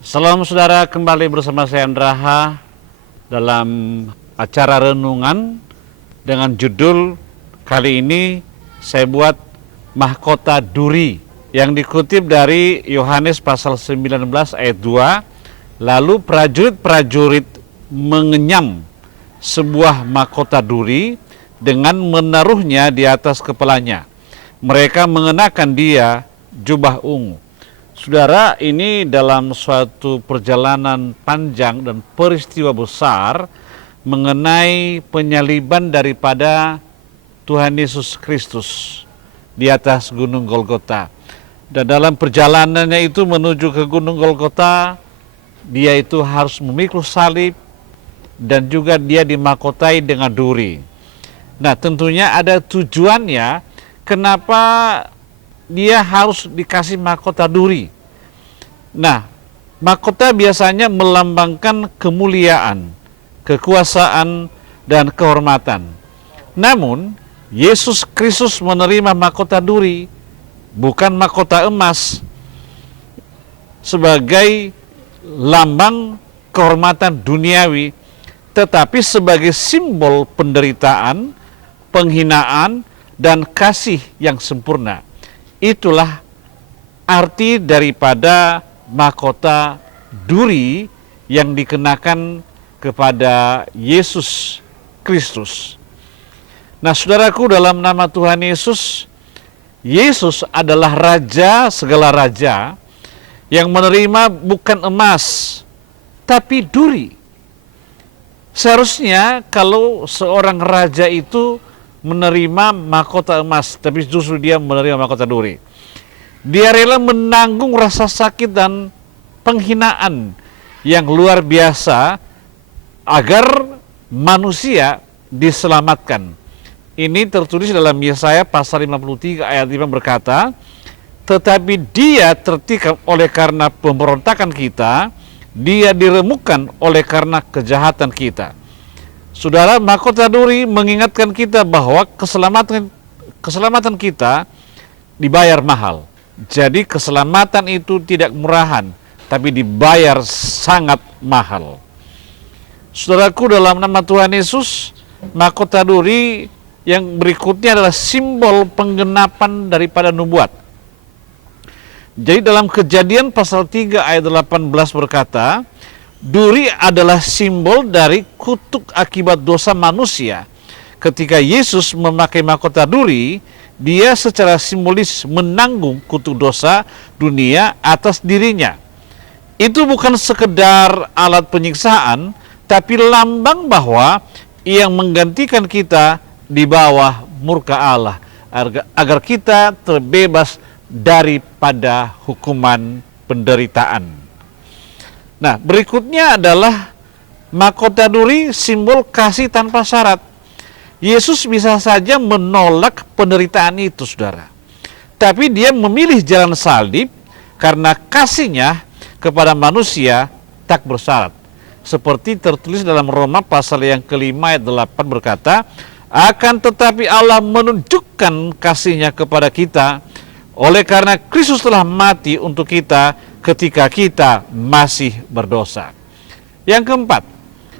Salam saudara, kembali bersama saya Andraha dalam acara renungan dengan judul kali ini saya buat mahkota duri yang dikutip dari Yohanes pasal 19 ayat 2. Lalu prajurit-prajurit mengenyam sebuah mahkota duri dengan menaruhnya di atas kepalanya. Mereka mengenakan dia jubah ungu. Saudara, ini dalam suatu perjalanan panjang dan peristiwa besar mengenai penyaliban daripada Tuhan Yesus Kristus di atas Gunung Golgota. Dan dalam perjalanannya itu menuju ke Gunung Golgota, dia itu harus memikul salib dan juga dia dimahkotai dengan duri. Nah, tentunya ada tujuannya kenapa dia harus dikasih mahkota duri. Nah, mahkota biasanya melambangkan kemuliaan, kekuasaan, dan kehormatan. Namun, Yesus Kristus menerima mahkota duri, bukan mahkota emas, sebagai lambang kehormatan duniawi, tetapi sebagai simbol penderitaan, penghinaan, dan kasih yang sempurna. Itulah arti daripada mahkota duri yang dikenakan kepada Yesus Kristus. Nah, saudaraku, dalam nama Tuhan Yesus, Yesus adalah Raja segala raja yang menerima bukan emas, tapi duri. Seharusnya kalau seorang raja itu menerima mahkota emas, tapi justru dia menerima mahkota duri. Dia rela menanggung rasa sakit dan penghinaan yang luar biasa agar manusia diselamatkan. Ini tertulis dalam Yesaya pasal 53 ayat 5 berkata, "Tetapi dia tertikam oleh karena pemberontakan kita, dia diremukkan oleh karena kejahatan kita." Saudara, mahkota duri mengingatkan kita bahwa keselamatan kita dibayar mahal. Jadi keselamatan itu tidak murahan, tapi dibayar sangat mahal. Saudaraku, dalam nama Tuhan Yesus, mahkota duri yang berikutnya adalah simbol penggenapan daripada nubuat. Jadi dalam Kejadian pasal 3 ayat 18 berkata, duri adalah simbol dari kutuk akibat dosa manusia. Ketika Yesus memakai mahkota duri, dia secara simbolis menanggung kutuk dosa dunia atas dirinya. Itu bukan sekedar alat penyiksaan, tapi lambang bahwa yang menggantikan kita di bawah murka Allah, agar kita terbebas daripada hukuman penderitaan. Nah, berikutnya adalah mahkota duri, simbol kasih tanpa syarat. Yesus bisa saja menolak penderitaan itu, saudara. Tapi dia memilih jalan salib karena kasihnya kepada manusia tak bersyarat. Seperti tertulis dalam Roma pasal yang kelima ayat 8 berkata, "Akan tetapi Allah menunjukkan kasihnya kepada kita, oleh karena Kristus telah mati untuk kita ketika kita masih berdosa." Yang keempat,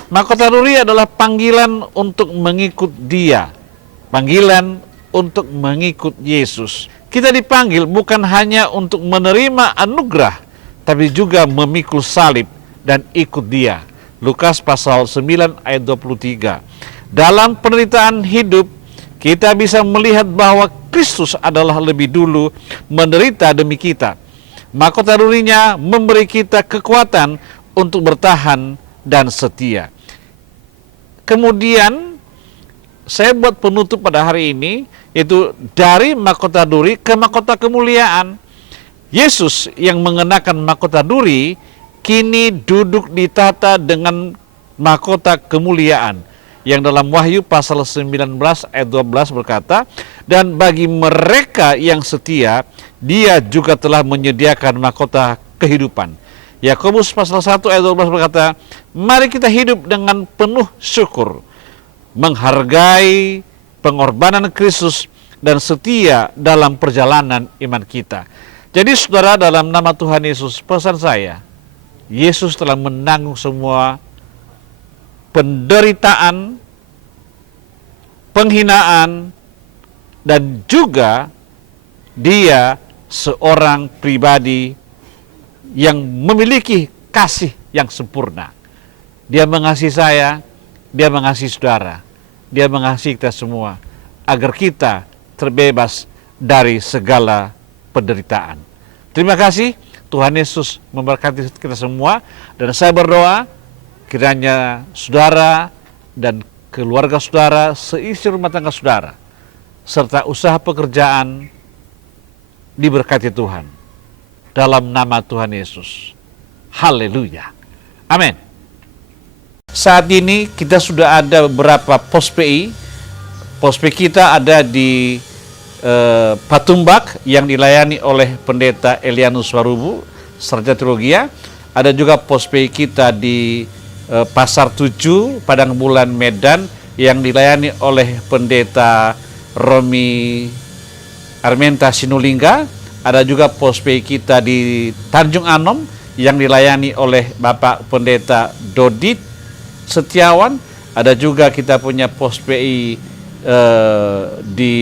mahkota duri adalah panggilan untuk mengikut dia. Panggilan untuk mengikut Yesus. Kita dipanggil bukan hanya untuk menerima anugerah, tapi juga memikul salib dan ikut dia. Lukas pasal 9 ayat 23. Dalam penderitaan hidup, kita bisa melihat bahwa Kristus adalah lebih dulu menderita demi kita. Mahkota durinya memberi kita kekuatan untuk bertahan dan setia. Kemudian saya buat penutup pada hari ini, yaitu dari mahkota duri ke mahkota kemuliaan. Yesus yang mengenakan mahkota duri kini duduk di tahta dengan mahkota kemuliaan, yang dalam Wahyu pasal 19 ayat 12 berkata, "Dan bagi mereka yang setia, dia juga telah menyediakan mahkota kehidupan." Yakobus pasal 1 ayat 12 berkata, "Mari kita hidup dengan penuh syukur, menghargai pengorbanan Kristus dan setia dalam perjalanan iman kita." Jadi saudara, dalam nama Tuhan Yesus, pesan saya, Yesus telah menanggung semua penderitaan, penghinaan, dan juga dia seorang pribadi yang memiliki kasih yang sempurna. Dia mengasihi saya, dia mengasihi saudara, dia mengasihi kita semua, agar kita terbebas dari segala penderitaan. Terima kasih, Tuhan Yesus memberkati kita semua, dan saya berdoa kiranya saudara dan keluarga saudara, seisi rumah tangga saudara, serta usaha pekerjaan diberkati Tuhan. Dalam nama Tuhan Yesus. Haleluya. Amin. Saat ini kita sudah ada beberapa pos PI. Pos PI kita ada di Patumbak yang dilayani oleh Pendeta Elianus Warubu, Sarjana Teologia. Ada juga pos PI kita di Pasar 7, Padang Bulan, Medan yang dilayani oleh Pendeta Romi Armenta Sinulingga. Ada juga pos PI kita di Tanjung Anom yang dilayani oleh Bapak Pendeta Dodit Setiawan. Ada juga kita punya pos PI di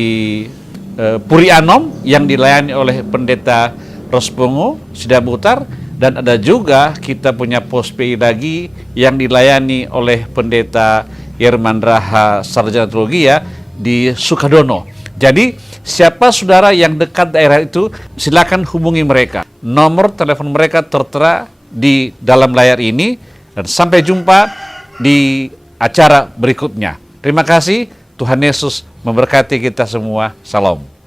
Puri Anom yang dilayani oleh Pendeta Rospongo Sidabutar. Dan ada juga kita punya pos PI lagi yang dilayani oleh Pendeta Irman Raha Sarjana Teologia di Sukadono. Jadi siapa saudara yang dekat daerah itu, silakan hubungi mereka. Nomor telepon mereka tertera di dalam layar ini. Dan sampai jumpa di acara berikutnya. Terima kasih, Tuhan Yesus memberkati kita semua. Salam.